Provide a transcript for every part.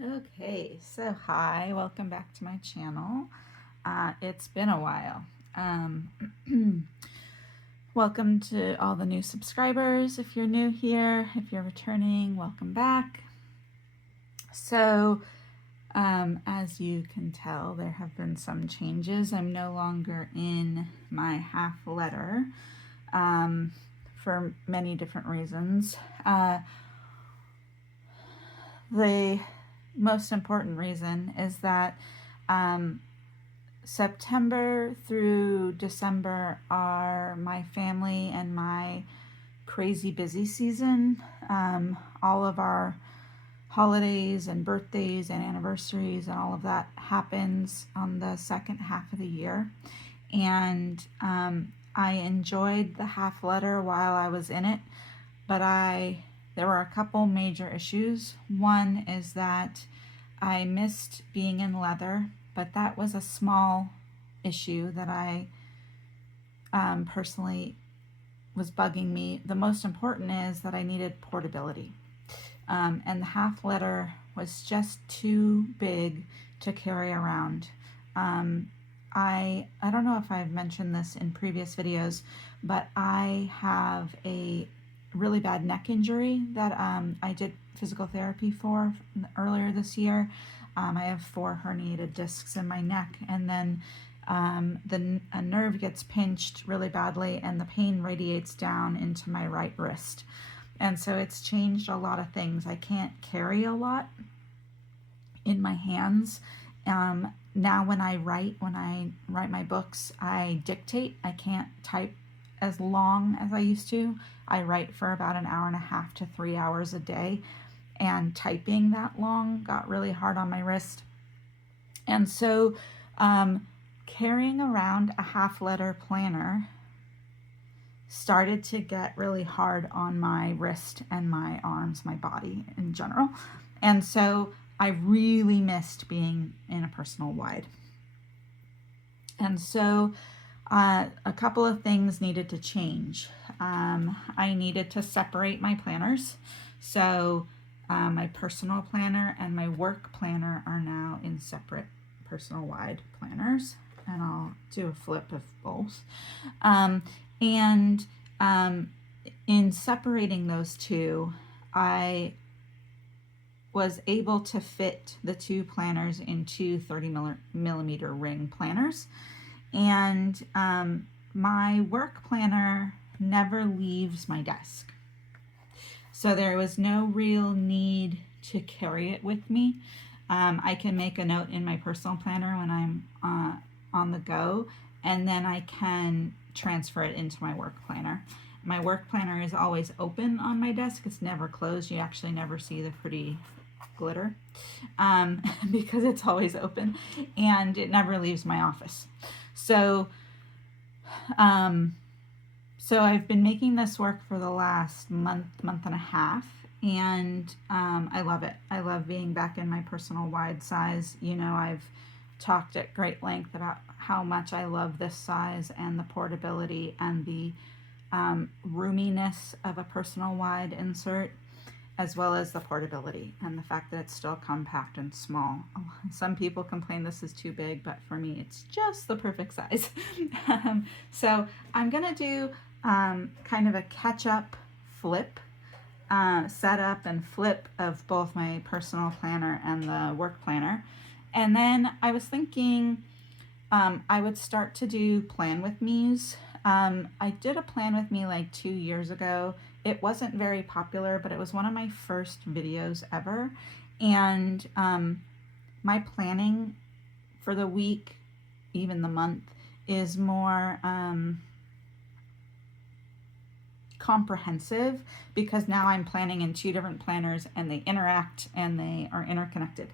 Okay, so hi, welcome back to my channel. It's been a while. Welcome to all the new subscribers. If you're new here, if you're returning, welcome back. So, as you can tell, there have been some changes. I'm no longer in my half letter for many different reasons. The most important reason is that September through December are my family and my crazy busy season. All of our holidays and birthdays and anniversaries and all of that happens on the second half of the year. And I enjoyed the half letter while I was in it, but there were a couple major issues. One is that I missed being in leather, but that was a small issue that I personally was bugging me. The most important is that I needed portability. And the half letter was just too big to carry around. I don't know if I've mentioned this in previous videos, but I have a really bad neck injury that I did physical therapy for earlier this year. I have 4 herniated discs in my neck, and then a nerve gets pinched really badly and the pain radiates down into my right wrist. And so it's changed a lot of things. I can't carry a lot in my hands. Now when I write my books, I dictate. I can't type as long as I used to. I write for about an hour and a half to 3 hours a day, and typing that long got really hard on my wrist. And so carrying around a half letter planner started to get really hard on my wrist and my arms, my body in general. And so I really missed being in a personal wide. And so a couple of things needed to change. I needed to separate my planners. So my personal planner and my work planner are now in separate personal wide planners. And I'll do a flip of both. And in separating those two, I was able to fit the 2 planners into 30mm ring planners. And my work planner never leaves my desk. So there was no real need to carry it with me. I can make a note in my personal planner when I'm on the go, and then I can transfer it into my work planner. My work planner is always open on my desk. It's never closed. You actually never see the pretty glitter because it's always open, and it never leaves my office. So I've been making this work for the last month and a half, and I love it. I love being back in my personal wide size. You know, I've talked at great length about how much I love this size and the portability and the roominess of a personal wide insert, as well as the portability and the fact that it's still compact and small. Some people complain this is too big, but for me it's just the perfect size. So I'm gonna do kind of a catch-up flip, setup and flip of both my personal planner and the work planner. And then I was thinking I would start to do plan with me's. I did a plan with me like 2 years ago. It wasn't very popular, but it was one of my first videos ever. And my planning for the week, even the month, is more comprehensive, because now I'm planning in 2 different planners and they interact and they are interconnected.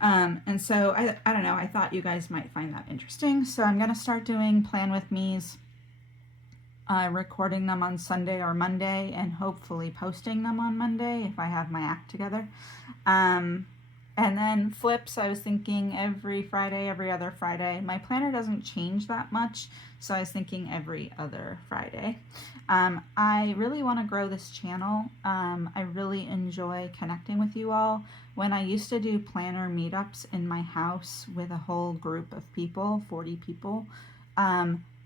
And so I don't know, I thought you guys might find that interesting. So I'm going to start doing plan with me's, recording them on Sunday or Monday, and hopefully posting them on Monday if I have my act together. And then flips, I was thinking every Friday, every other Friday. My planner doesn't change that much, so I was thinking every other Friday. I really want to grow this channel. I really enjoy connecting with you all. When I used to do planner meetups in my house with a whole group of people, 40 people,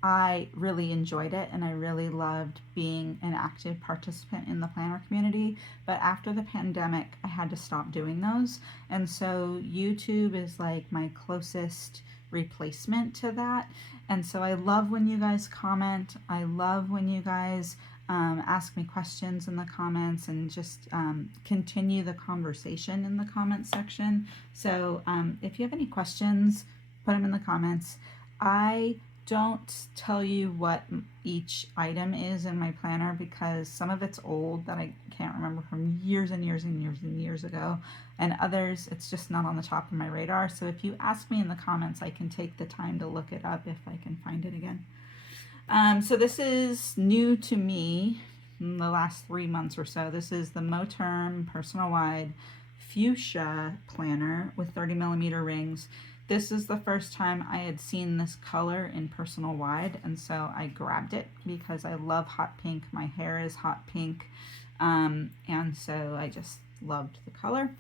I really enjoyed it and I really loved being an active participant in the planner community. But after the pandemic, I had to stop doing those. And so YouTube is like my closest replacement to that. And so I love when you guys comment. I love when you guys ask me questions in the comments and just continue the conversation in the comment section. So if you have any questions, put them in the comments. I don't tell you what each item is in my planner because some of it's old that I can't remember from years and years and years and years ago, and others it's just not on the top of my radar. So if you ask me in the comments, I can take the time to look it up if I can find it again. So this is new to me in the last 3 months or so. This is the Moterm Personal Wide Fuchsia planner with 30mm rings. This is the first time I had seen this color in personal wide, and so I grabbed it because I love hot pink. My hair is hot pink, and so I just loved the color.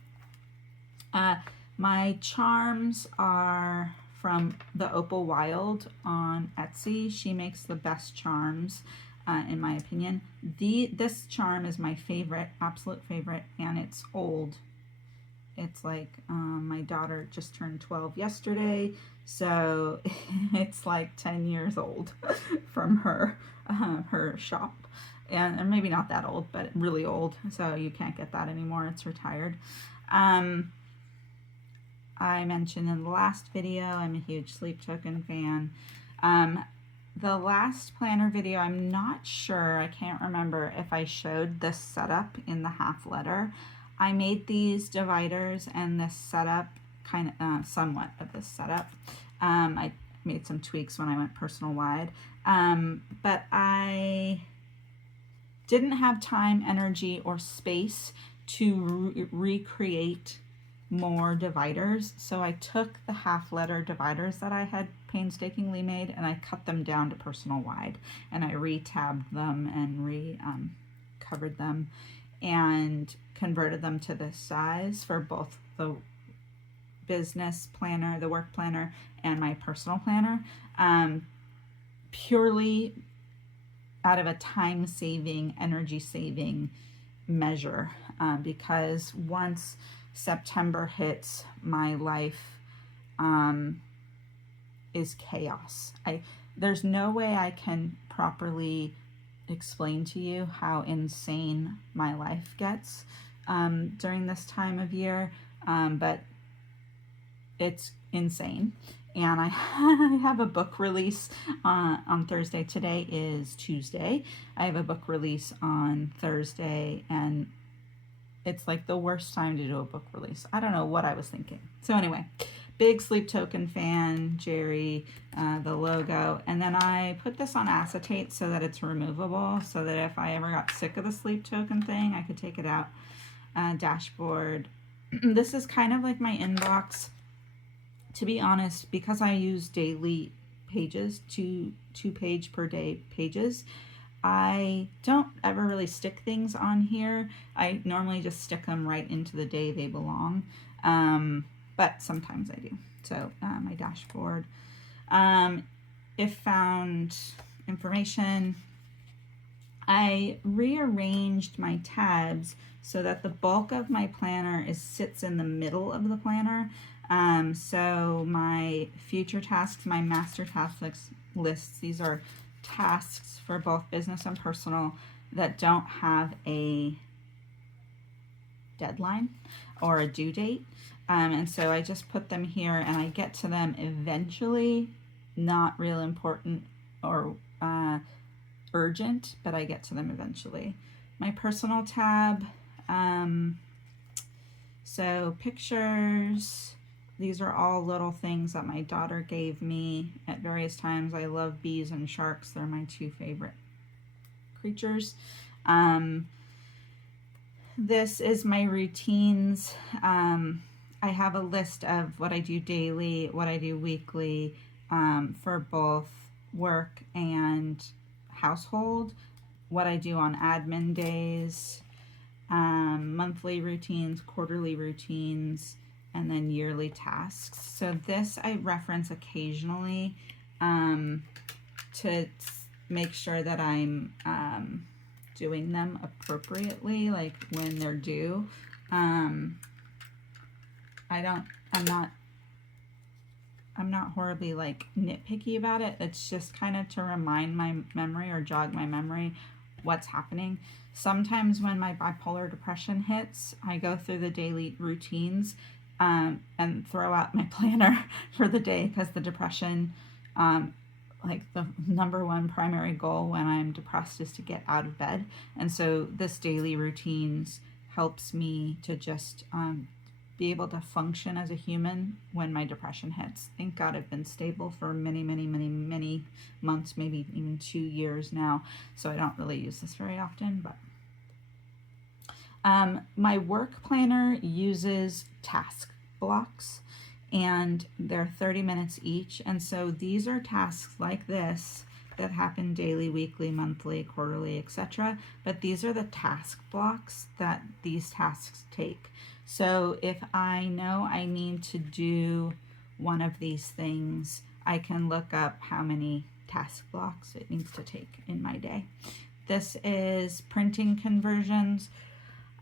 My charms are from the Opal Wild on Etsy. She makes the best charms, in my opinion. This charm is my favorite, absolute favorite, and it's old. It's like my daughter just turned 12 yesterday, so it's like 10 years old from her shop, and maybe not that old, but really old. So you can't get that anymore. It's retired. I mentioned in the last video, I'm a huge Sleep Token fan. The last planner video, I'm not sure, I can't remember if I showed this setup in the half letter. I made these dividers and this setup, kind of somewhat of this setup. I made some tweaks when I went personal wide, but I didn't have time, energy, or space to recreate more dividers. So I took the half letter dividers that I had painstakingly made and I cut them down to personal wide, and I re-tabbed them and covered them and converted them to this size for both the business planner, the work planner, and my personal planner, purely out of a time-saving, energy-saving measure, because once September hits, my life is chaos. There's no way I can properly explain to you how insane my life gets during this time of year, but it's insane. And I have a book release on Thursday. Today is Tuesday. I have a book release on Thursday, and it's like the worst time to do a book release. I don't know what I was thinking. So anyway, big Sleep Token fan, Jerry, the logo. And then I put this on acetate so that it's removable, so that if I ever got sick of the Sleep Token thing, I could take it out. Dashboard. This is kind of like my inbox. To be honest, because I use daily pages, two page per day pages, I don't ever really stick things on here. I normally just stick them right into the day they belong, but sometimes I do. So my dashboard, if found information, I rearranged my tabs so that the bulk of my planner sits in the middle of the planner. So my future tasks, my master task lists, these are tasks for both business and personal that don't have a deadline or a due date. And so I just put them here and I get to them eventually, not real important or urgent, but I get to them eventually. My personal tab, so pictures, these are all little things that my daughter gave me at various times. I love bees and sharks. They're my two favorite creatures. This is my routines. I have a list of what I do daily, what I do weekly, for both work and household, what I do on admin days, monthly routines, quarterly routines, and then yearly tasks. So this I reference occasionally to make sure that I'm doing them appropriately, like when they're due. I'm not horribly like nitpicky about it. It's just kind of to remind my memory or jog my memory what's happening. Sometimes when my bipolar depression hits, I go through the daily routines and throw out my planner for the day, because the depression, like the number one primary goal when I'm depressed is to get out of bed. And so this daily routines helps me to just be able to function as a human when my depression hits. Thank God I've been stable for many, many, many, many months, maybe even 2 years now. So I don't really use this very often, but my work planner uses task blocks, and they're 30 minutes each. And so these are tasks like this that happen daily, weekly, monthly, quarterly, etc. But these are the task blocks that these tasks take. So if I know I need to do one of these things, I can look up how many task blocks it needs to take in my day. This is printing conversions.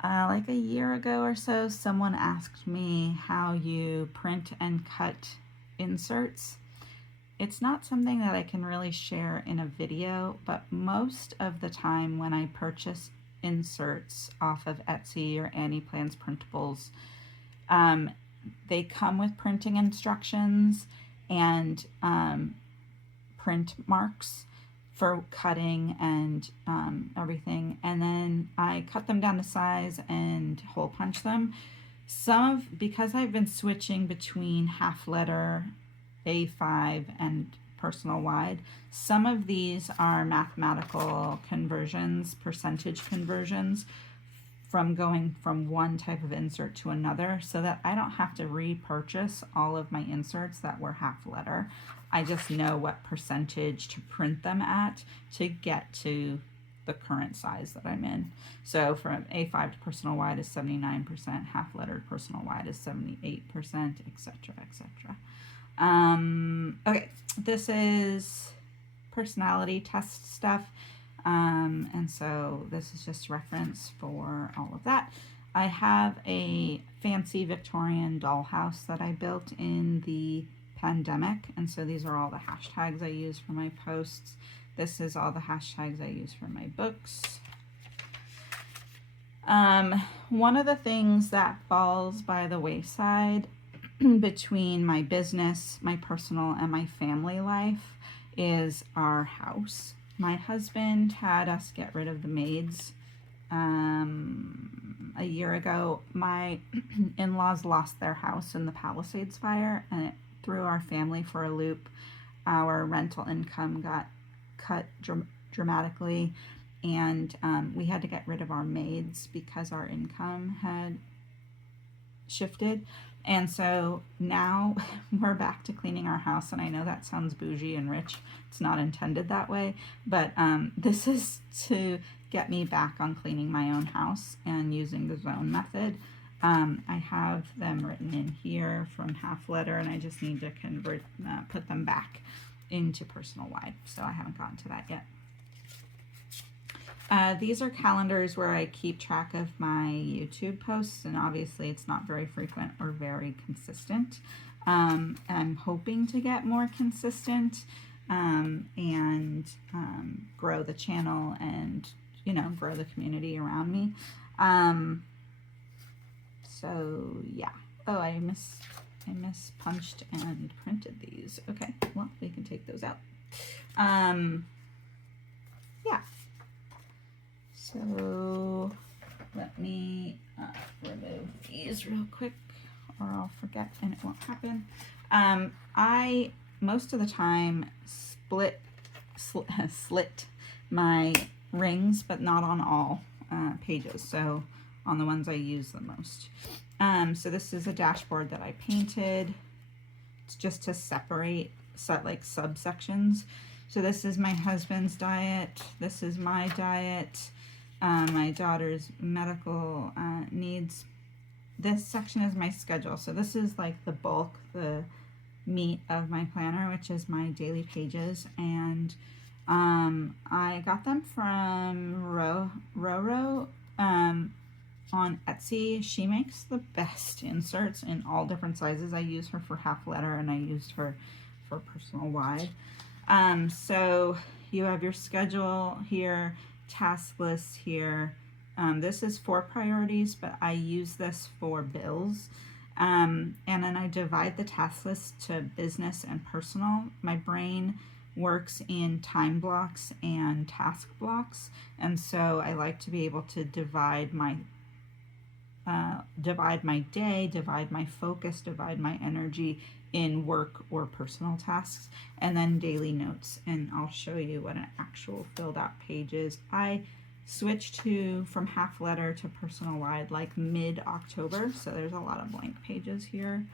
Like a year ago or so, someone asked me how you print and cut inserts. It's not something that I can really share in a video, but most of the time when I purchase inserts off of Etsy or Annie Plans Printables, they come with printing instructions and print marks for cutting and everything, and then I cut them down to size and hole punch them. Because I've been switching between half letter, A5, and personal wide, some of these are mathematical conversions, percentage conversions, from going from one type of insert to another, so that I don't have to repurchase all of my inserts that were half letter. I just know what percentage to print them at to get to the current size that I'm in. So from A5 to personal wide is 79%, half lettered personal wide is 78%, etc., etc. Okay, this is personality test stuff. And so this is just reference for all of that. I have a fancy Victorian dollhouse that I built in the pandemic, and so these are all the hashtags I use for my posts. This is all the hashtags I use for my books. One of the things that falls by the wayside between my business, my personal, and my family life is our house. My husband had us get rid of the maids a year ago. My in-laws lost their house in the Palisades fire, and it threw our family for a loop. Our rental income got cut dramatically, and we had to get rid of our maids because our income had shifted. And so now we're back to cleaning our house, and I know that sounds bougie and rich. It's not intended that way, but this is to get me back on cleaning my own house and using the zone method. I have them written in here from half letter, and I just need to put them back into personal wide, so I haven't gotten to that yet. These are calendars where I keep track of my YouTube posts, and obviously it's not very frequent or very consistent. I'm hoping to get more consistent and grow the channel and, grow the community around me. So yeah. Oh, I mispunched and printed these. Okay, well, we can take those out. Yeah. So let me remove these real quick, or I'll forget and it won't happen. I most of the time slit my rings, but not on all pages. So on the ones I use the most. So this is a dashboard that I painted. It's just to separate like subsections. So this is my husband's diet. This is my diet. My daughter's medical needs. This section is my schedule. So this is like the bulk, the meat of my planner, which is my daily pages. And I got them from Roro on Etsy. She makes the best inserts in all different sizes. I use her for half letter and I used her for personal wide. So you have your schedule here, task list here. This is for priorities, but I use this for bills. And then I divide the task list to business and personal. My brain works in time blocks and task blocks, and so I like to be able to divide my day, divide my focus, divide my energy in work or personal tasks, and then daily notes. And I'll show you what an actual filled out page is. I switched from half letter to personal wide like mid-October, so there's a lot of blank pages here.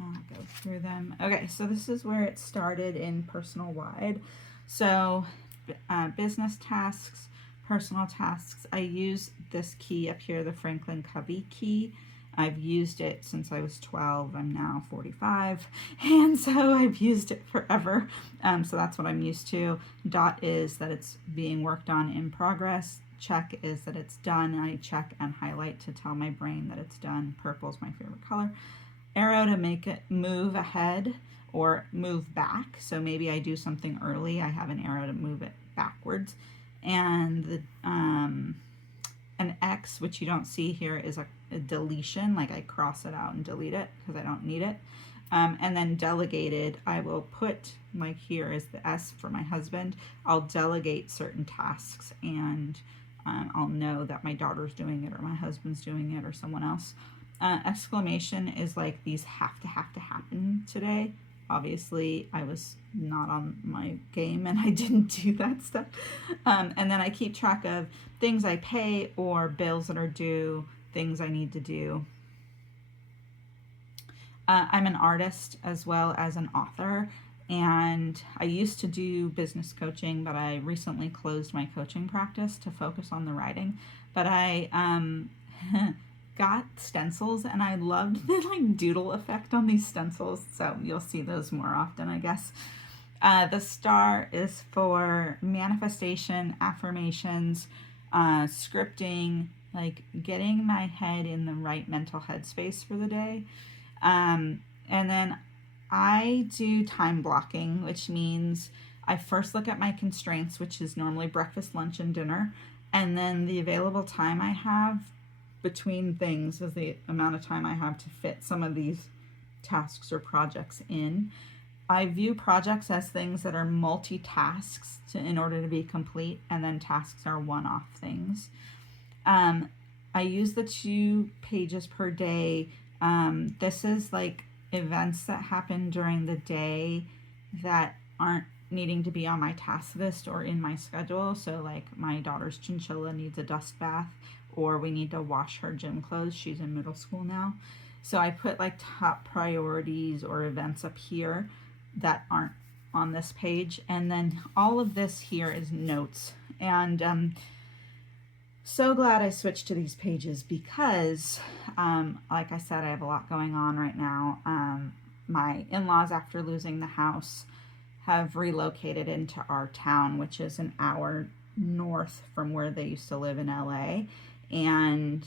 I'll go through them. Okay, so this is where it started in personal wide. So business tasks, personal tasks. I use this key up here, the Franklin Covey key. I've used it since I was 12. I'm now 45, and so I've used it forever. So that's what I'm used to. Dot is that it's being worked on in progress. Check is that it's done. I check and highlight to tell my brain that it's done. Purple is my favorite color. Arrow to make it move ahead or move back. So maybe I do something early, I have an arrow to move it backwards. And the an X, which you don't see here, is a deletion, like I cross it out and delete it because I don't need it. And then delegated, I will put, like here is the S for my husband. I'll delegate certain tasks, and I'll know that my daughter's doing it or my husband's doing it or someone else. Exclamation is like these have to happen today. Obviously, I was not on my game and I didn't do that stuff. And then I keep track of things I pay or bills that are due, things I need to do. I'm an artist as well as an author, and I used to do business coaching, but I recently closed my coaching practice to focus on the writing. But I got stencils, and I loved the like doodle effect on these stencils, so you'll see those more often, I guess. The star is for manifestation, affirmations, scripting, like getting my head in the right mental headspace for the day. And then I do time blocking, which means I first look at my constraints, which is normally breakfast, lunch, and dinner, and then the available time I have between things is the amount of time I have to fit some of these tasks or projects in. I view projects as things that are multi-tasks in order to be complete, and then tasks are one-off things. I use the 2 pages per day. This is like events that happen during the day that aren't needing to be on my task list or in my schedule. So like my daughter's chinchilla needs a dust bath, or we need to wash her gym clothes. She's in middle school now. So I put like top priorities or events up here that aren't on this page. And then all of this here is notes. And so glad I switched to these pages because, like I said, I have a lot going on right now. My in-laws, after losing the house, have relocated into our town, which is an hour north from where they used to live in LA. And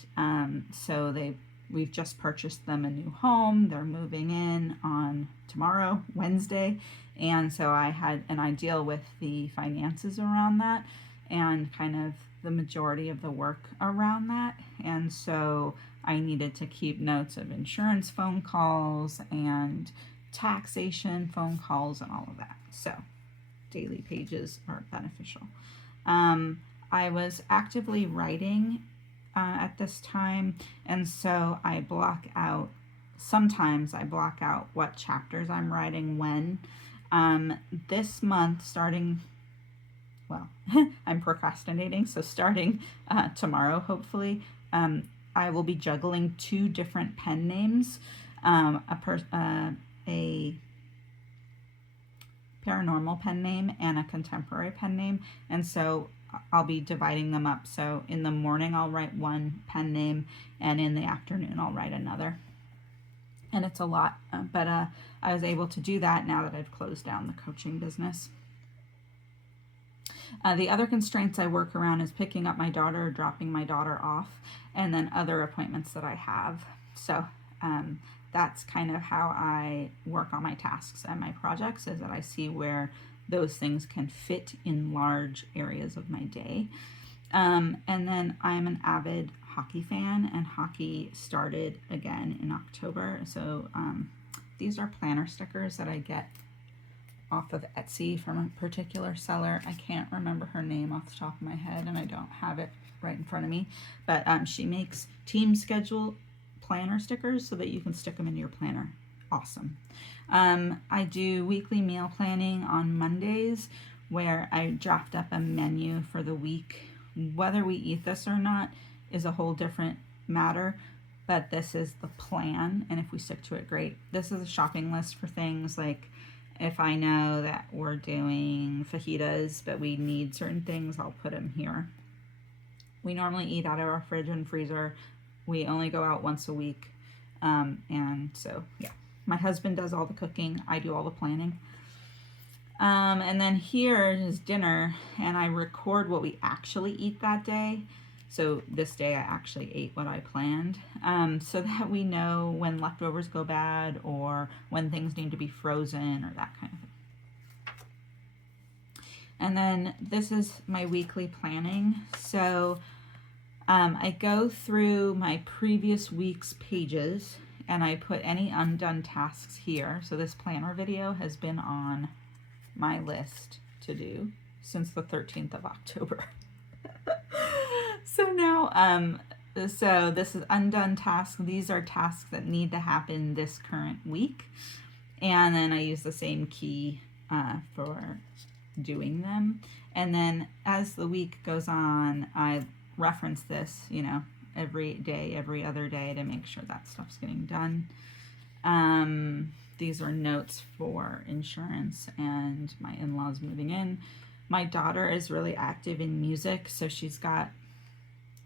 so we've just purchased them a new home. They're moving in on tomorrow, Wednesday. And so I deal with the finances around that and kind of the majority of the work around that. And so I needed to keep notes of insurance phone calls and taxation phone calls and all of that. So daily pages are beneficial. I was actively writing at this time, and so sometimes I block out what chapters I'm writing when. This month, I'm procrastinating, so starting tomorrow, hopefully, I will be juggling 2 different pen names, a paranormal pen name and a contemporary pen name, and so I'll be dividing them up. So in the morning I'll write one pen name, and in the afternoon I'll write another. And it's a lot, but I was able to do that now that I've closed down the coaching business. The other constraints I work around is picking up my daughter, dropping my daughter off, and then other appointments that I have. So that's kind of how I work on my tasks and my projects, is that I see where those things can fit in large areas of my day. And then I'm an avid hockey fan, and hockey started again in October. So these are planner stickers that I get off of Etsy from a particular seller. I can't remember her name off the top of my head, and I don't have it right in front of me, but she makes team schedule planner stickers so that you can stick them into your planner. Awesome. I do weekly meal planning on Mondays, where I draft up a menu for the week. Whether we eat this or not is a whole different matter, but this is the plan, and if we stick to it, great. This is a shopping list for things like, if I know that we're doing fajitas, but we need certain things, I'll put them here. We normally eat out of our fridge and freezer. We only go out once a week. And so, yeah, my husband does all the cooking. I do all the planning. And then here is dinner, and I record what we actually eat that day. So this day I actually ate what I planned, so that we know when leftovers go bad or when things need to be frozen or that kind of thing. And then this is my weekly planning. So I go through my previous week's pages and I put any undone tasks here. So this planner video has been on my list to do since the 13th of October. So now, so this is undone tasks. These are tasks that need to happen this current week. And then I use the same key for doing them. And then as the week goes on, I reference this, you know, every day, every other day, to make sure that stuff's getting done. These are notes for insurance and my in-laws moving in. My daughter is really active in music, so she's got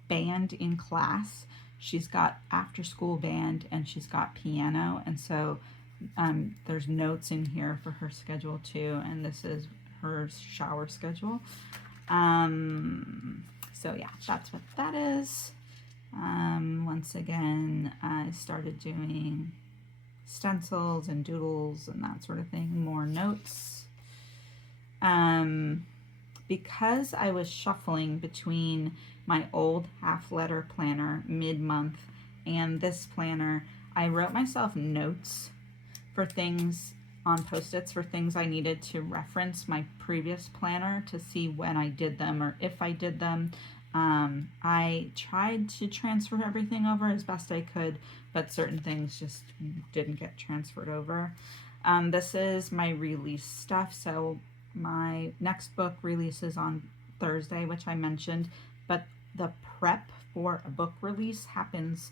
band in class, she's got after school band, and she's got piano. And so there's notes in here for her schedule too, and this is her shower schedule. So yeah, that's what that is. Once again, I started doing stencils and doodles and that sort of thing, more notes. Because I was shuffling between my old half-letter planner mid-month and this planner, I wrote myself notes for things on Post-its, for things I needed to reference my previous planner to see when I did them or if I did them. I tried to transfer everything over as best I could, but certain things just didn't get transferred over. This is my release stuff. So my next book releases on Thursday, which I mentioned, but the prep for a book release happens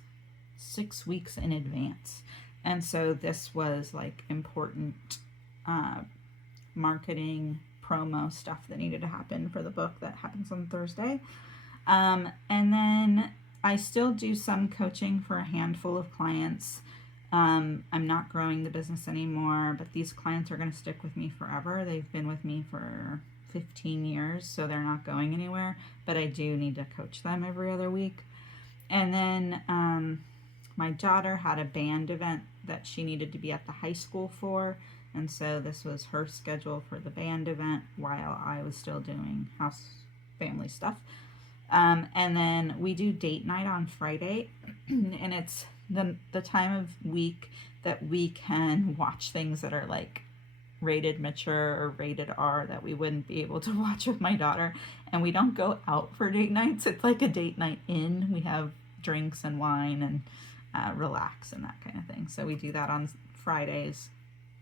6 weeks in advance. And so this was like important marketing, promo stuff that needed to happen for the book that happens on Thursday. And then I still do some coaching for a handful of clients. I'm not growing the business anymore, but these clients are going to stick with me forever. They've been with me for 15 years, so they're not going anywhere, but I do need to coach them every other week. And then my daughter had a band event that she needed to be at the high school for, and so this was her schedule for the band event while I was still doing house family stuff. And then we do date night on Friday, and it's the time of week that we can watch things that are like rated mature or rated R that we wouldn't be able to watch with my daughter. And we don't go out for date nights. It's like a date night in. We have drinks and wine and relax and that kind of thing. So we do that on Fridays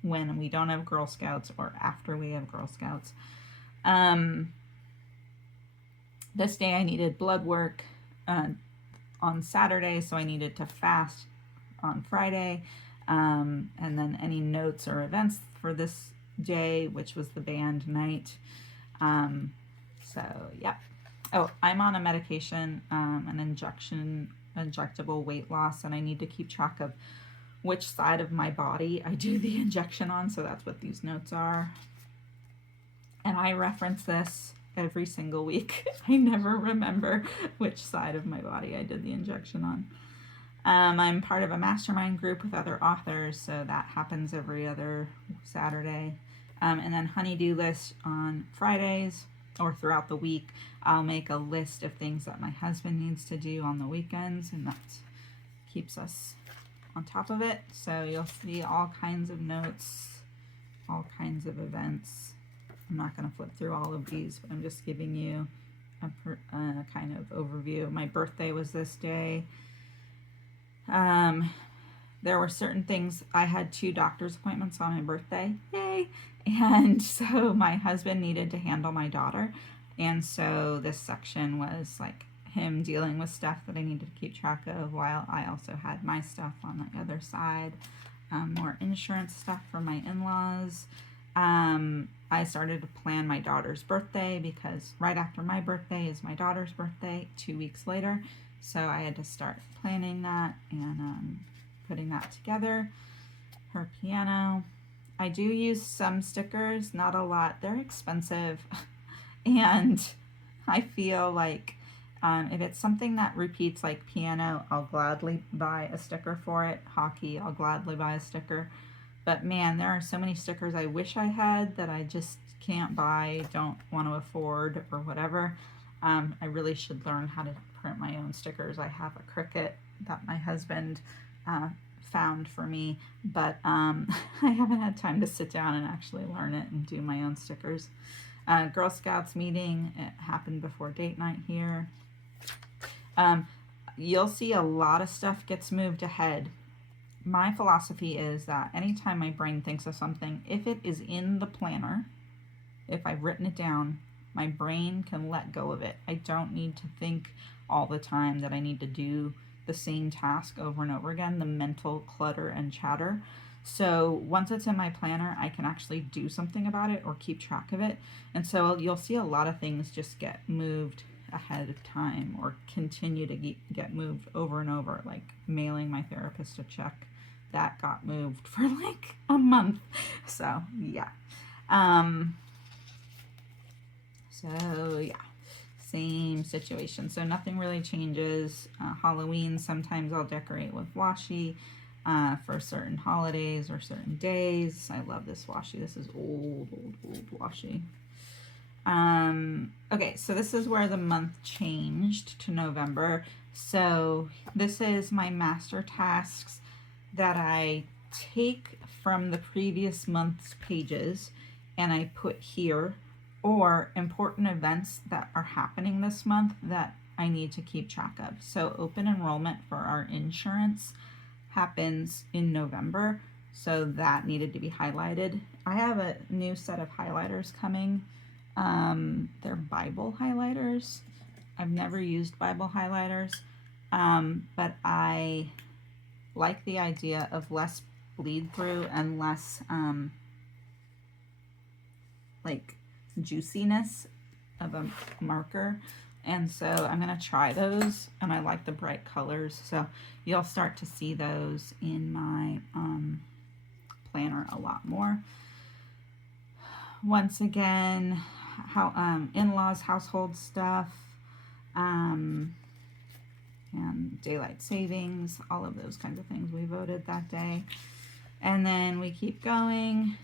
when we don't have Girl Scouts or after we have Girl Scouts. This day I needed blood work, on Saturday, so I needed to fast on Friday. And then any notes or events for this day, which was the band night. So yeah. Oh, I'm on a medication, an injectable weight loss, and I need to keep track of which side of my body I do the injection on, so that's what these notes are. And I reference this every single week. I never remember which side of my body I did the injection on. I'm part of a mastermind group with other authors, so that happens every other Saturday. And then honeydew list on Fridays or throughout the week. I'll make a list of things that my husband needs to do on the weekends, and that keeps us on top of it. So you'll see all kinds of notes, all kinds of events. I'm not going to flip through all of these, but I'm just giving you a kind of overview. My birthday was this day. There were certain things. I had 2 doctor's appointments on my birthday. Yay! And so my husband needed to handle my daughter. And so this section was like him dealing with stuff that I needed to keep track of, while I also had my stuff on the other side. More insurance stuff for my in-laws. I started to plan my daughter's birthday because right after my birthday is my daughter's birthday, 2 weeks later. So I had to start planning that and putting that together. Her piano. I do use some stickers, not a lot. They're expensive. And I feel like if it's something that repeats, like piano, I'll gladly buy a sticker for it. Hockey, I'll gladly buy a sticker. But man, there are so many stickers I wish I had that I just can't buy, don't want to afford, or whatever. I really should learn how to print my own stickers. I have a Cricut that my husband found for me, but I haven't had time to sit down and actually learn it and do my own stickers. Girl Scouts meeting, it happened before date night here. You'll see a lot of stuff gets moved ahead. My philosophy is that anytime my brain thinks of something, if it is in the planner, if I've written it down, my brain can let go of it. I don't need to think all the time that I need to do the same task over and over again, the mental clutter and chatter. So once it's in my planner, I can actually do something about it or keep track of it. And so you'll see a lot of things just get moved ahead of time or continue to get moved over and over, like mailing my therapist a check. That got moved for like a month. So yeah. So yeah, same situation. So nothing really changes. Halloween, sometimes I'll decorate with washi for certain holidays or certain days. I love this washi. This is old washi. Okay, so this is where the month changed to November. So this is my master tasks that I take from the previous month's pages and I put here, or important events that are happening this month that I need to keep track of. So open enrollment for our insurance happens in November, so that needed to be highlighted. I have a new set of highlighters coming. They're Bible highlighters. I've never used Bible highlighters, but I like the idea of less bleed through and less like juiciness of a marker. And so I'm going to try those, and I like the bright colors, so you'll start to see those in my planner a lot more. Once again, how in-laws household stuff, and daylight savings, all of those kinds of things we voted that day. And then we keep going,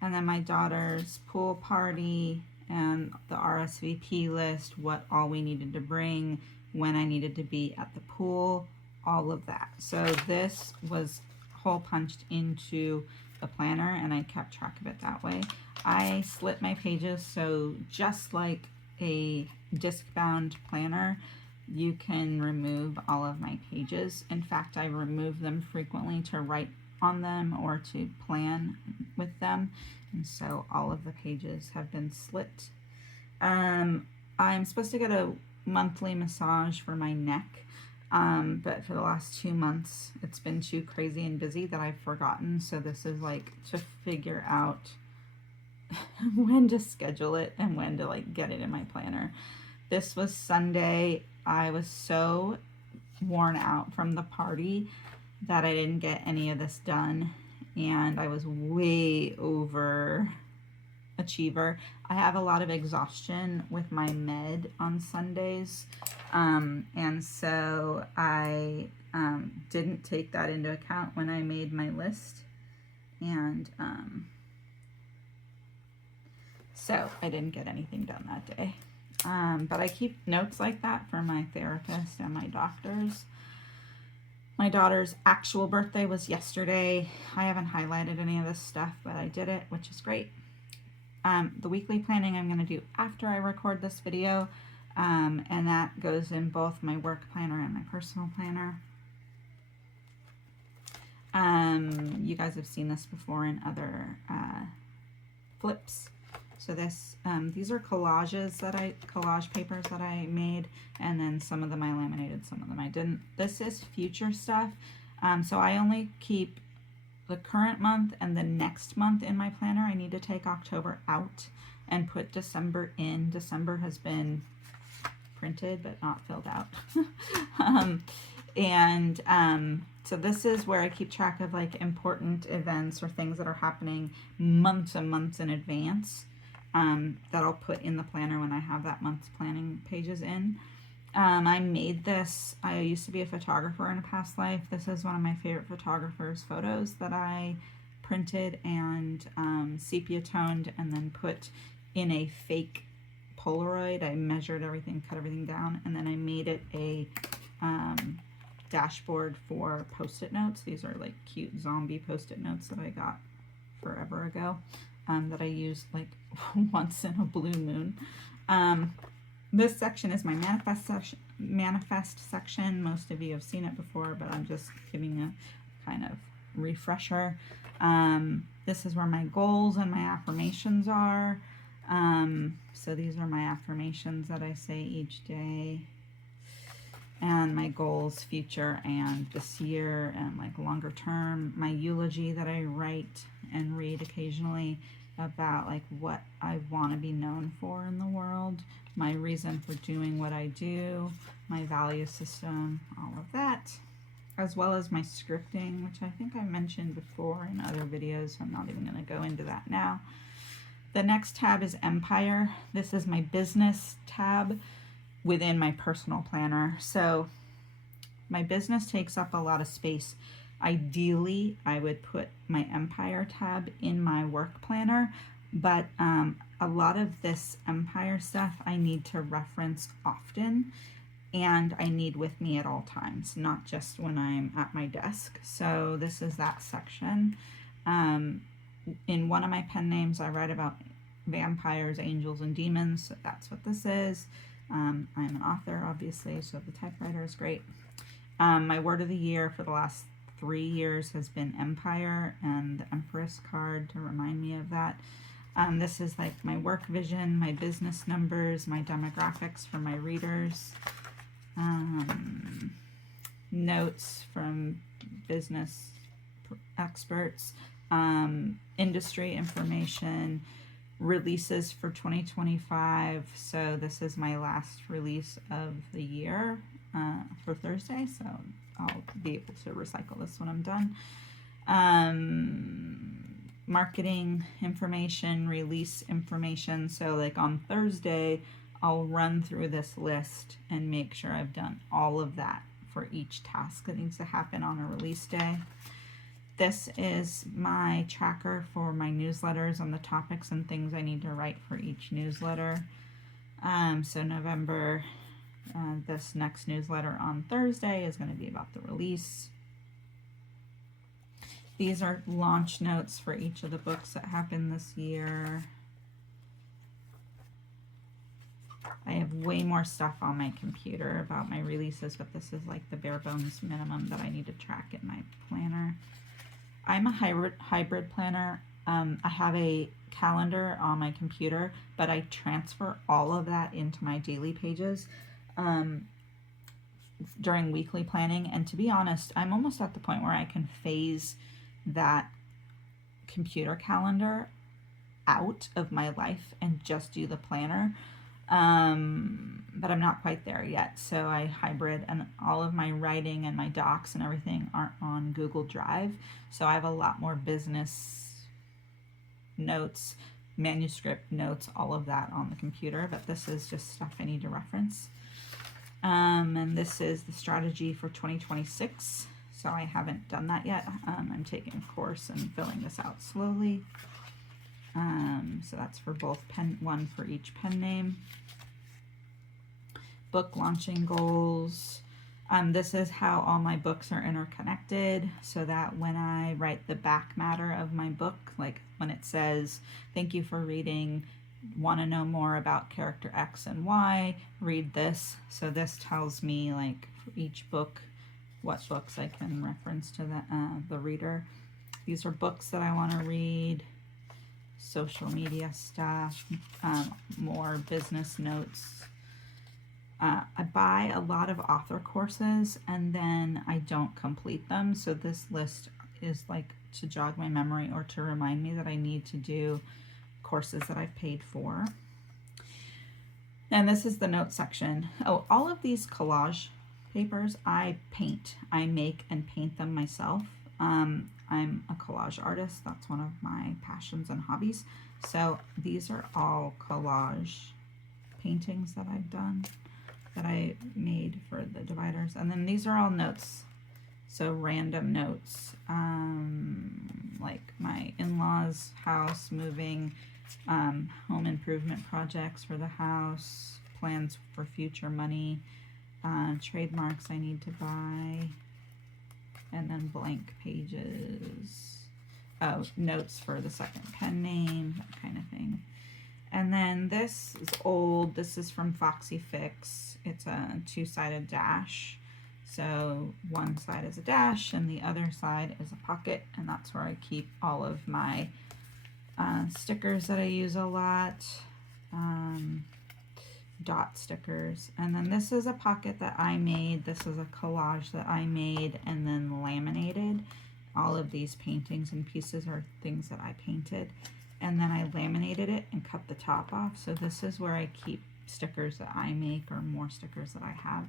and then my daughter's pool party and the RSVP list, what all we needed to bring, when I needed to be at the pool, all of that. So this was hole punched into the planner, and I kept track of it that way. I slit my pages, so just like a disc-bound planner, you can remove all of my pages. In fact, I remove them frequently to write on them or to plan with them, and so all of the pages have been slit. I'm supposed to get a monthly massage for my neck. But for the last 2 months, it's been too crazy and busy that I've forgotten. So this is like to figure out when to schedule it and when to like get it in my planner. This was Sunday. I was so worn out from the party that I didn't get any of this done, and I was way over achiever. I have a lot of exhaustion with my med on Sundays, and so I didn't take that into account when I made my list, and so I didn't get anything done that day. But I keep notes like that for my therapist and my doctors. My daughter's actual birthday was yesterday. I haven't highlighted any of this stuff, but I did it, which is great. The weekly planning I'm going to do after I record this video, and that goes in both my work planner and my personal planner. You guys have seen this before in other flips. So this, these are collage papers that I made, and then some of them I laminated, some of them I didn't. This is future stuff, so I only keep the current month and the next month in my planner. I need to take October out and put December in. December has been printed but not filled out. So this is where I keep track of like important events or things that are happening months and months in advance, that I'll put in the planner when I have that month's planning pages in. I made this. I used to be a photographer in a past life. This is one of my favorite photographers' photos that I printed and sepia toned and then put in a fake Polaroid. I measured everything, cut everything down, and then I made it a dashboard for post-it notes. These are like cute zombie post-it notes that I got forever ago, that I used like once in a blue moon. This section is my manifest section. Most of you have seen it before, but I'm just giving a kind of refresher. This is where my goals and my affirmations are. So these are my affirmations that I say each day, and my goals, future and this year and like longer term. My eulogy that I write and read occasionally about like what I want to be known for in the world, my reason for doing what I do, my value system, all of that, as well as my scripting, which I think I mentioned before in other videos, so I'm not even going to go into that now. The next tab is Empire. This is my business tab within my personal planner. So my business takes up a lot of space. Ideally, I would put my Empire tab in my work planner, but a lot of this Empire stuff I need to reference often, and I need with me at all times, not just when I'm at my desk. So this is that section. In one of my pen names, I write about vampires, angels, and demons. So that's what this is. I'm an author, obviously, so the typewriter is great. My word of the year for the last 3 years has been Empire, and the Empress card to remind me of that. This is like my work vision, my business numbers, my demographics for my readers, notes from business experts, industry information, releases for 2025. So this is my last release of the year for Thursday, so I'll be able to recycle this when I'm done. Marketing information, release information. So like on Thursday, I'll run through this list and make sure I've done all of that for each task that needs to happen on a release day. This is my tracker for my newsletters on the topics and things I need to write for each newsletter. So November, this next newsletter on Thursday is going to be about the release. These are launch notes for each of the books that happened this year. I have way more stuff on my computer about my releases, but this is like the bare bones minimum that I need to track in my planner. I'm a hybrid planner. I have a calendar on my computer, but I transfer all of that into my daily pages. during weekly planning. And to be honest, I'm almost at the point where I can phase that computer calendar out of my life and just do the planner. But I'm not quite there yet. So I hybrid, and all of my writing and my docs and everything aren't on Google Drive. So I have a lot more business notes, manuscript notes, all of that on the computer. But this is just stuff I need to reference. And this is the strategy for 2026. So I haven't done that yet. I'm taking a course and filling this out slowly. So that's for both one for each pen name. Book launching goals. This is how all my books are interconnected, so that when I write the back matter of my book, like when it says, thank you for reading, want to know more about character X and Y, read this. So this tells me, like, for each book, what books I can reference to the reader. These are books that I want to read. Social media stuff, more business notes. I buy a lot of author courses and then I don't complete them. So this list is like to jog my memory or to remind me that I need to do courses that I've paid for. And this is the note section. Oh, all of these collage papers I paint. I make and paint them myself. I'm a collage artist. That's one of my passions and hobbies. So these are all collage paintings that I've done, that I made for the dividers. And then these are all notes. So random notes, like my in-laws' house moving, home improvement projects for the house, plans for future money, trademarks I need to buy, and then blank pages. Oh, notes for the second pen name, that kind of thing. And then this is old. This is from Foxy Fix. It's a two-sided dash. So one side is a dash and the other side is a pocket, and that's where I keep all of my stickers that I use a lot, dot stickers. And then this is a pocket that I made. This is a collage that I made and then laminated. All of these paintings and pieces are things that I painted. And then I laminated it and cut the top off. So this is where I keep stickers that I make or more stickers that I have.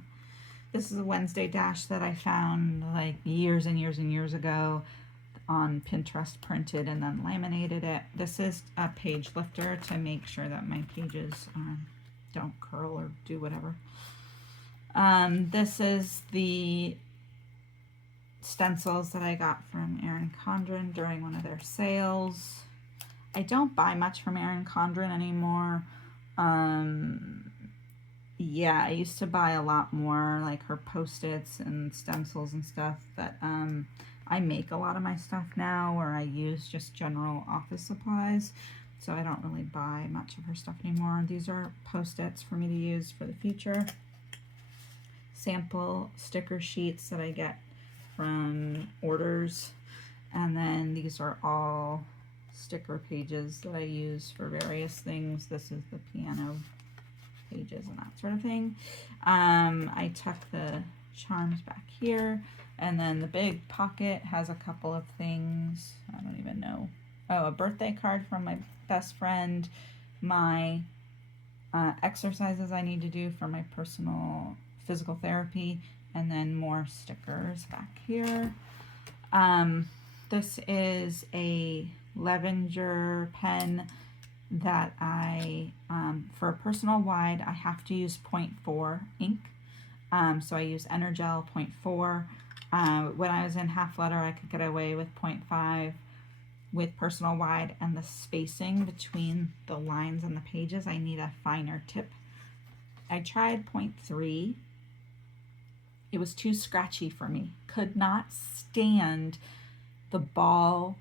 This is a Wednesday dash that I found like years and years and years ago on Pinterest, printed and then laminated it. This is a page lifter to make sure that my pages don't curl or do whatever. This is the stencils that I got from Erin Condren during one of their sales. I don't buy much from Erin Condren anymore. Yeah, I used to buy a lot more, like her Post-its and stencils and stuff, but I make a lot of my stuff now, or I use just general office supplies, so I don't really buy much of her stuff anymore. These are Post-its for me to use for the future. Sample sticker sheets that I get from orders, and then these are all sticker pages that I use for various things. This is the piano pages and that sort of thing. I tuck the charms back here, and then the big pocket has a couple of things. I don't even know. Oh, a birthday card from my best friend, my exercises I need to do for my personal physical therapy, and then more stickers back here. This is a Levenger pen that I, for a personal wide, I have to use 0.4 ink. So I use Energel 0.4. When I was in half letter, I could get away with 0.5. With personal wide and the spacing between the lines and the pages, I need a finer tip. I tried 0.3. It was too scratchy for me. Could not stand the ball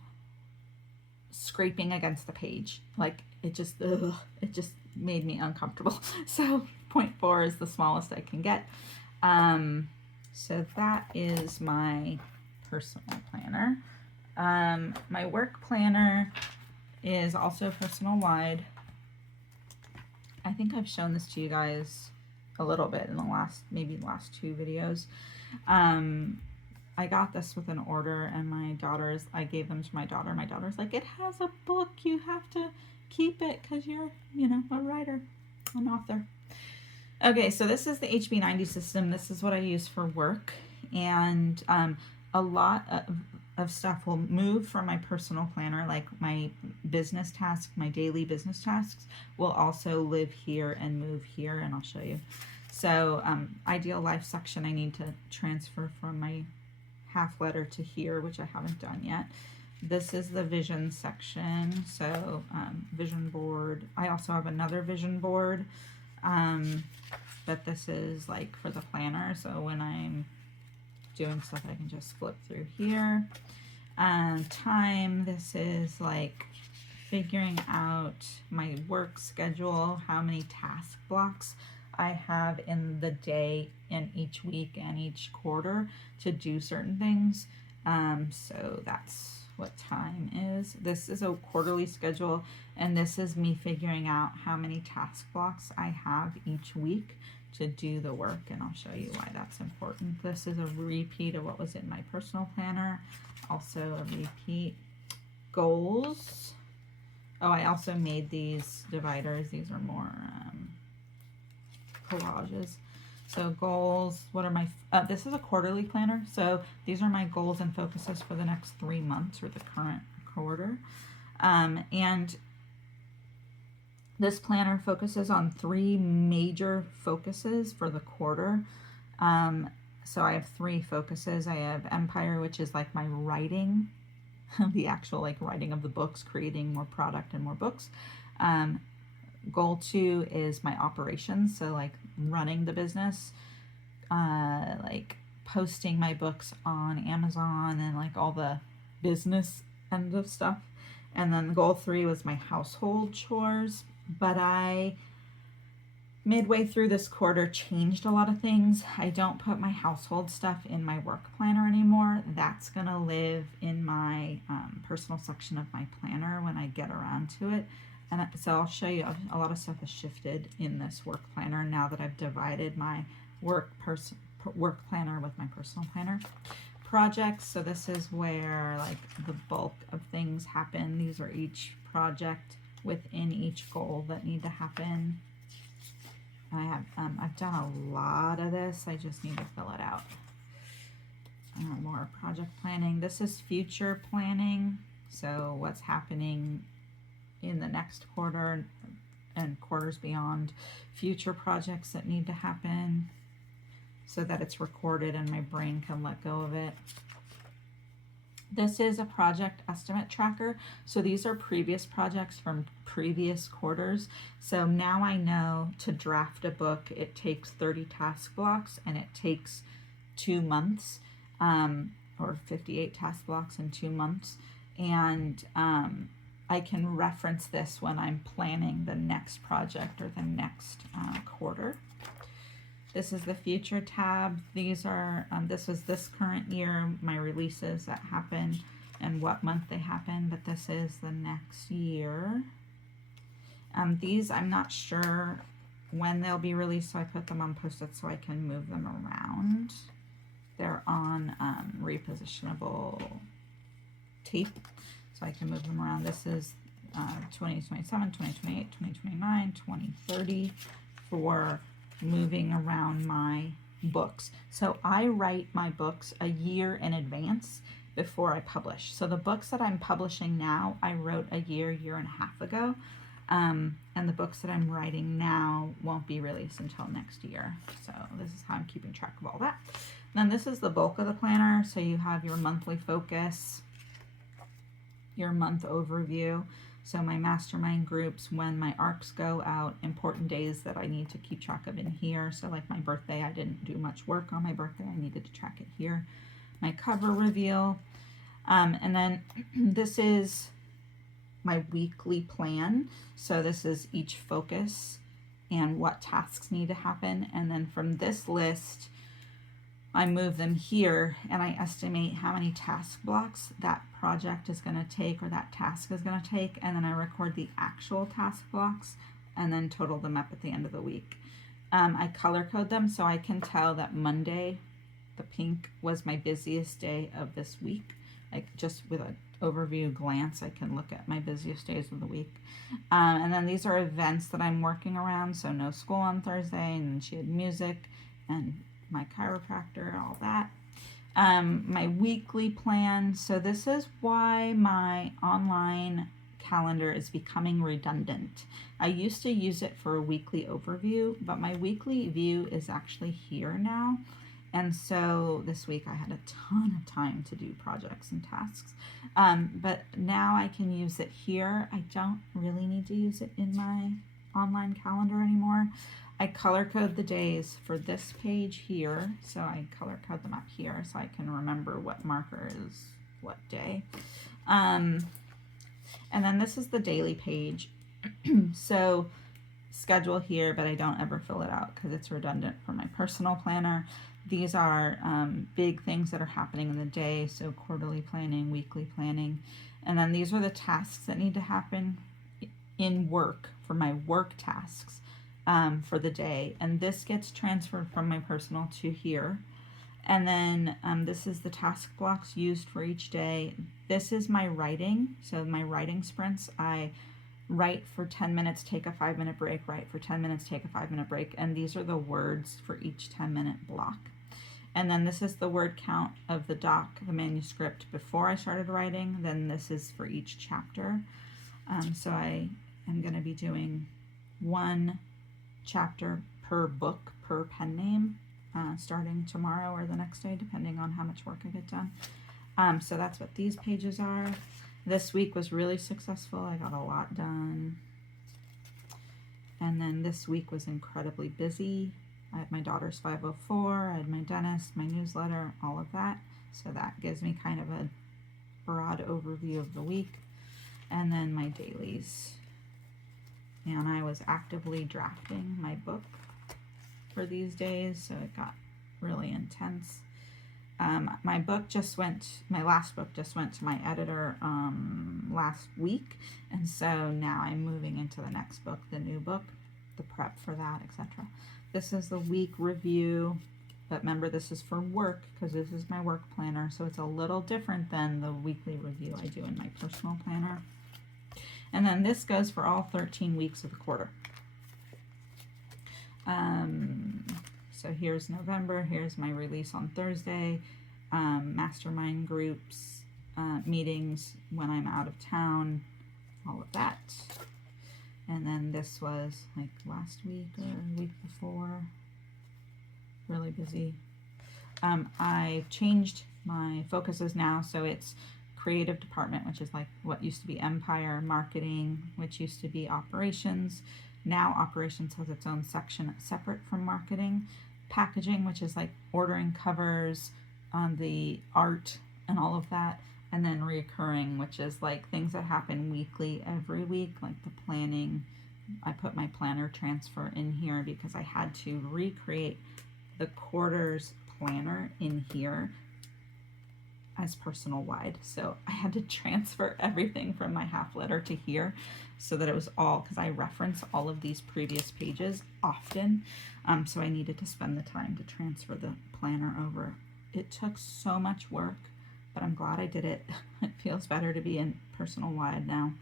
scraping against the page. Like, it just made me uncomfortable. So 0.4 is the smallest I can get. So that is my personal planner. My work planner is also personal wide. I think I've shown this to you guys a little bit in the last, maybe last 2 videos. I got this with an order, and I gave them to my daughter. My daughter's like, it has a book, you have to keep it because you're, a writer, an author. Okay, so this is the HB90 system. This is what I use for work, and a lot of stuff will move from my personal planner, like my business tasks, my daily business tasks will also live here and move here, and I'll show you. So ideal life section, I need to transfer from my half letter to here, which I haven't done yet. This is the vision section, so vision board. I also have another vision board, but this is like for the planner, so when I'm doing stuff I can just flip through here. Time, this is like figuring out my work schedule, how many task blocks I have in the day and each week and each quarter to do certain things. So that's what time is. This is a quarterly schedule, and this is me figuring out how many task blocks I have each week to do the work, and I'll show you why that's important. This is a repeat of what was in my personal planner, also a repeat. Goals. Oh, I also made these dividers. These are more collages. So goals, what are my, this is a quarterly planner, so these are my goals and focuses for the next 3 months or the current quarter. And this planner focuses on 3 major focuses for the quarter. So I have 3 focuses. I have Empire, which is like my writing, the actual like writing of the books, creating more product and more books. Goal 2 is my operations, so like running the business, like posting my books on Amazon and like all the business end of stuff. And then goal 3 was my household chores, but I midway through this quarter changed a lot of things. I don't put my household stuff in my work planner anymore. That's gonna live in my personal section of my planner when I get around to it. And so I'll show you a lot of stuff has shifted in this work planner now that I've divided my work planner with my personal planner. Projects, so this is where like the bulk of things happen. These are each project within each goal that need to happen. And I have I've done a lot of this. I just need to fill it out. More project planning. This is future planning. So what's happening in the next quarter and quarters beyond, future projects that need to happen so that it's recorded and my brain can let go of it. This is a project estimate tracker. So these are previous projects from previous quarters. So now I know to draft a book, it takes 30 task blocks and it takes 2 months, or 58 task blocks in 2 months. And I can reference this when I'm planning the next project or the next quarter. This is the future tab. These are, this was this current year, my releases that happen and what month they happen, but this is the next year. These, I'm not sure when they'll be released, so I put them on Post-its so I can move them around. They're on repositionable tape, so I can move them around. This is 2027, 2028, 2029, 2030 for moving around my books. So I write my books a year in advance before I publish. So the books that I'm publishing now, I wrote a year and a half ago. And the books that I'm writing now won't be released until next year. So this is how I'm keeping track of all that. Then this is the bulk of the planner. So you have your monthly focus, your month overview. So my mastermind groups, when my arcs go out, important days that I need to keep track of in here. So like my birthday, I didn't do much work on my birthday. I needed to track it here. My cover reveal. And then this is my weekly plan. So this is each focus and what tasks need to happen. And then from this list, I move them here and I estimate how many task blocks that project is going to take or that task is going to take. And then I record the actual task blocks and then total them up at the end of the week. I color code them so I can tell that Monday, the pink, was my busiest day of this week. Like just with an overview glance, I can look at my busiest days of the week. And then these are events that I'm working around. So no school on Thursday, and she had music and my chiropractor, all that. My weekly plan. So this is why my online calendar is becoming redundant. I used to use it for a weekly overview, but my weekly view is actually here now. And so this week I had a ton of time to do projects and tasks. But now I can use it here. I don't really need to use it in my online calendar anymore. I color code the days for this page here. So I color code them up here so I can remember what marker is what day. And then this is the daily page. So schedule here, but I don't ever fill it out because it's redundant for my personal planner. These are big things that are happening in the day, so quarterly planning, weekly planning. And then these are the tasks that need to happen in work for my work tasks for the day. And this gets transferred from my personal to here. And then this is the task blocks used for each day. This is my writing. So my writing sprints, I write for 10 minutes, take a 5-minute break, write for 10 minutes, take a 5-minute break. And these are the words for each 10-minute block. And then this is the word count of the doc, the manuscript, before I started writing. Then this is for each chapter. So I am going to be doing 1 chapter per book, per pen name, starting tomorrow or the next day, depending on how much work I get done. So that's what these pages are. This week was really successful. I got a lot done. And then this week was incredibly busy. I had my daughter's 504, I had my dentist, my newsletter, all of that. So that gives me kind of a broad overview of the week. And then my dailies. And I was actively drafting my book for these days, so it got really intense. My last book just went to my editor last week, and so now I'm moving into the next book, the new book, the prep for that, etc. This is the week review, but remember this is for work because this is my work planner, so it's a little different than the weekly review I do in my personal planner. And then this goes for all 13 weeks of the quarter. So here's November, here's my release on Thursday, mastermind groups, meetings when I'm out of town, all of that. And then this was like last week or the week before, really busy. I changed my focuses now, so it's creative department, which is like what used to be Empire, marketing, which used to be operations. Now operations has its own section separate from marketing. Packaging, which is like ordering covers, the art and all of that. And then reoccurring, which is like things that happen weekly every week, like the planning. I put my planner transfer in here because I had to recreate the quarters planner in here as personal wide. So I had to transfer everything from my half letter to here so that it was all, because I reference all of these previous pages often. So I needed to spend the time to transfer the planner over. It took so much work, but I'm glad I did it. It feels better to be in personal wide now.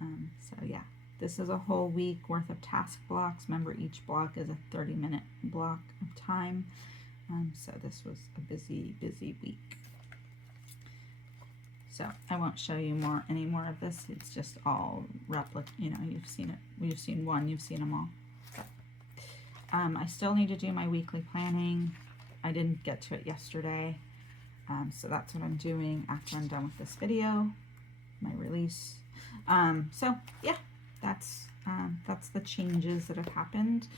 So yeah, this is a whole week worth of task blocks. Remember, each block is a 30-minute block of time. So this was a busy, busy week. So I won't show you any more of this. It's just all you've seen it. You've seen one, you've seen them all. But, I still need to do my weekly planning. I didn't get to it yesterday. So that's what I'm doing after I'm done with this video, my release. So yeah, that's the changes that have happened.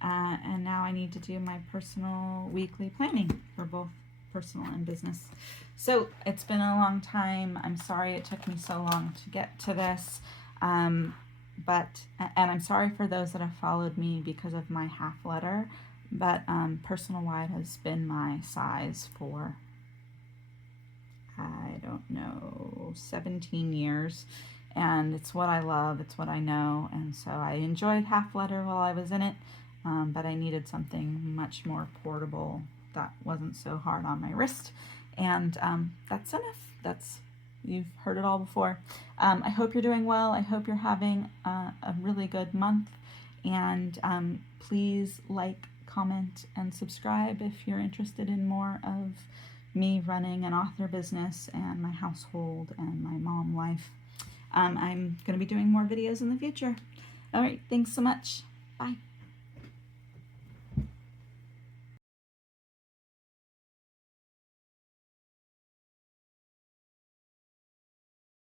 And now I need to do my personal weekly planning for both personal and business. So it's been a long time. I'm sorry it took me so long to get to this. And I'm sorry for those that have followed me because of my half letter, but personal wide has been my size for, I don't know, 17 years. And it's what I love, it's what I know. And so I enjoyed half letter while I was in it. but I needed something much more portable that wasn't so hard on my wrist. And that's enough. You've heard it all before. I hope you're doing well. I hope you're having a really good month. And please like, comment, and subscribe if you're interested in more of me running an author business and my household and my mom life. I'm going to be doing more videos in the future. All right, thanks so much. Bye.